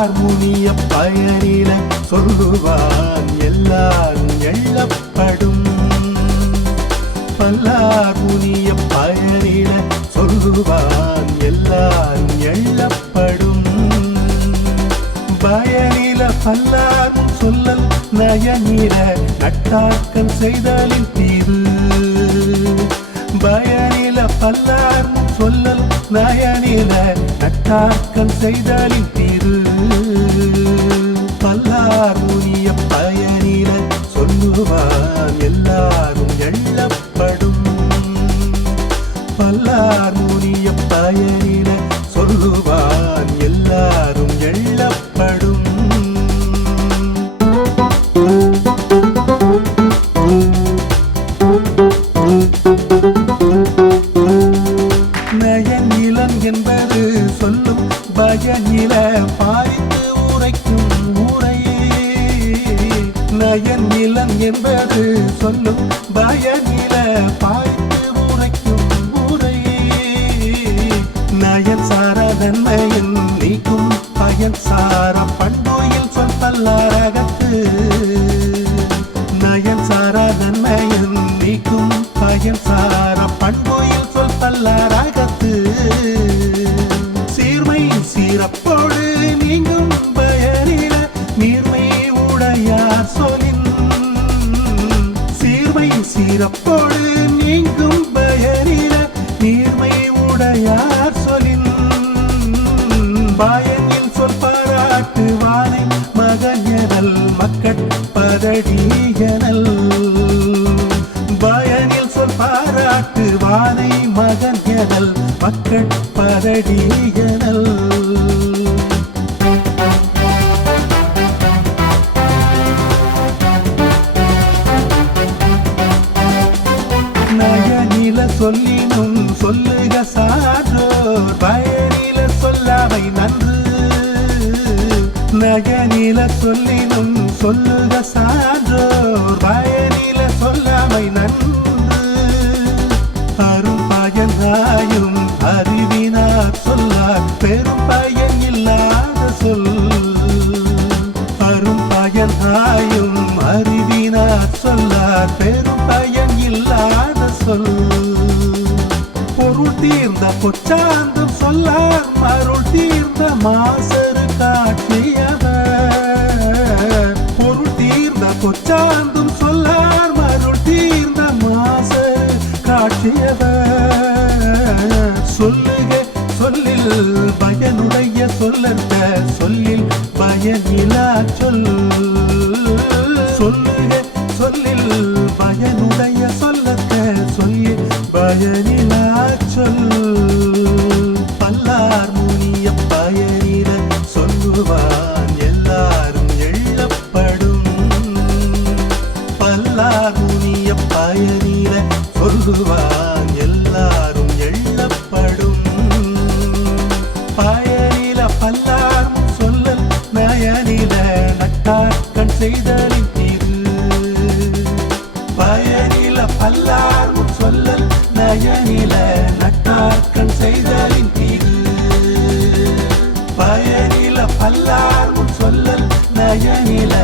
பல்லார் முனிய பயனில சொல்லுவான் எல்லாரும் எள்ளப்படும். பல்லார் முனிய பயனில சொல்லுவான் எல்லாரும் எள்ளப்படும். பயனில பல்லார் சொல்லல் நயனில நட்டாக்கல் செய்தலின் தீது. பயனில பல்லார் சொல்லல் நயனில நட்டாக்கல் செய்தலின் தீது. பல்லார் முனிய பயனில சொல்லுவான் எல்லாரும் எள்ளப்படும். பல்லார் முனிய பயனில சொல்லுவான் எல்லாரும் எள்ளப்படும். நயனிலன் என்பது சொல்லும் பயனில பாய்த்து உரைக்கும் ஊரையே. நயனிலன் என்பது சொல்லும் பயனில பாய்த்து உரைக்கும் ஊரையே. நயன் சார நன்மையின் நீக்கும் பயன் சார பண்புயில் சொல் பல்லாரகத்து. நயன் சார நன்மையின் நீக்கும் பயன் சார பண்புயில் சொல் பல்லாரகத்து. சீர்மை சீரப்போடு நீங்கும் பயனில நீர்மை உடையார் சொலின். சீர்மை சீரப்போடு நீங்கும் பயனில நீர்மை உடையார் சொலின். பயனில் சொல் பாராட்டு வானை மகன் எனல் மக்கட்பதடி எனல். பயனில் சொல் பாராட்டு வானை மகன் எனல் மக்கட்பதடி எனல். நயனில சொல்லினும் சொல்லுக சான்றோர் பயனில சொல்லாமை நன்று. நயனில சொல்லினும் சொல்லுக சான்றோர் பயனில சொல்லாமை நன்று. அரும் பயன் ஆயும் அறிவினார் சொல்லார் பெரும் பயன் இல்லாத சொல். அரும் பயன் ஆயும் அறிவினார் சொல்லார் பெரும் பயன் இல்லாத சொல். பொருள் தீர்ந்த பொச்சாந்தும் சொல்லார் மருள் தீர்ந்த மாசரு காட்சியவர். பொருள் தீர்ந்த பொச்சாந்தும் சொல்லார் மருள் தீர்ந்த மாசரு காட்சியவர். சொல்லுக சொல்லில் பயனுடைய சொல்லற்க சொல்லில் பயனிலா சொல். சொல்லுக சொல்லில் பயனுடைய சொல்லற்க சொல்லில் பயனிலா சொல். பல்லார் முனிய பயனில சொல்லுவான் எல்லாரும் எள்ளப்படும். பல்லார் முனிய பயனில சொல்லுவான் எல்லாரும் எள்ளப்படும். பயனில பல்லார் சொல்லல் நயனில நட்டாக்கண் செய்தலின் தீது. பயனில பல்லார் சொல்லல் நயனில நட்டாக்கண் செய்தலின் தீது. பயனில பல்லார் சொல்லல் நயனில